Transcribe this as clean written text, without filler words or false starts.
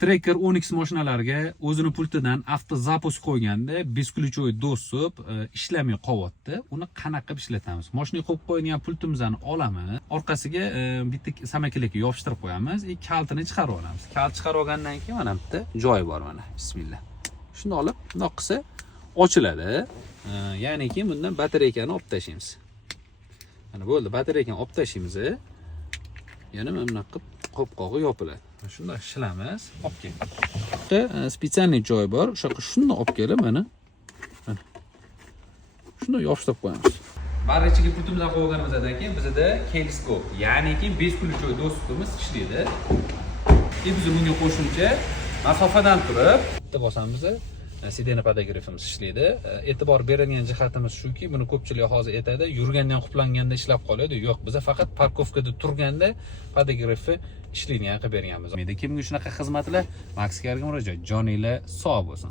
Tracker Onyx mashinalarga o'zini pultidan avtozapus qo'yganda beskluchovoy доступ ishlamay qolyapti. Uni qanaqa qilib ishlatamiz? Mashinaga qo'yib qo'yilgan pultimizni olamiz, orqasiga bitta samakilikka yopishtirib qo'yamiz, kaltini chiqarib olamiz. Kalt chiqarib olgandan keyin mana bitta joyi bor mana. Bismillah. Shuni olib, bundoq qilsa ochiladi. Ya'ni keyin bundan batareykani olib tashlaymiz. Mana bo'ldi, batareykani olib tashlaymiz. Yana mana bunaqa qopqog'i yopiladi. Shunda ishlaymiz. Olib keling. Bitta spesialniy joy bor. O'sha yoqqa shuni olib kelib mana. Shuni yopishtirib qo'yamiz. Barchaga pultimizdan qo'yganimizdan keyin bizda keleskop, ya'ni ki beskluchovoy доступimiz ishlaydi. Biz bunga qo'shimcha masofadan turib bitta bosamiz, sidena podografimiz ishlaydi. E'tibor beradigan jihatimiz shuki, buni ko'pchilik hozir aytadi, yurgandan quplanganda ishlab qoladi. Yo'q, biz faqat parkovkada turganda podografi ishlaydigan qilib berganmiz. Kimga shunaqa xizmatlar? Max Kerga murojaat. Joninglar sog' bo'lsin.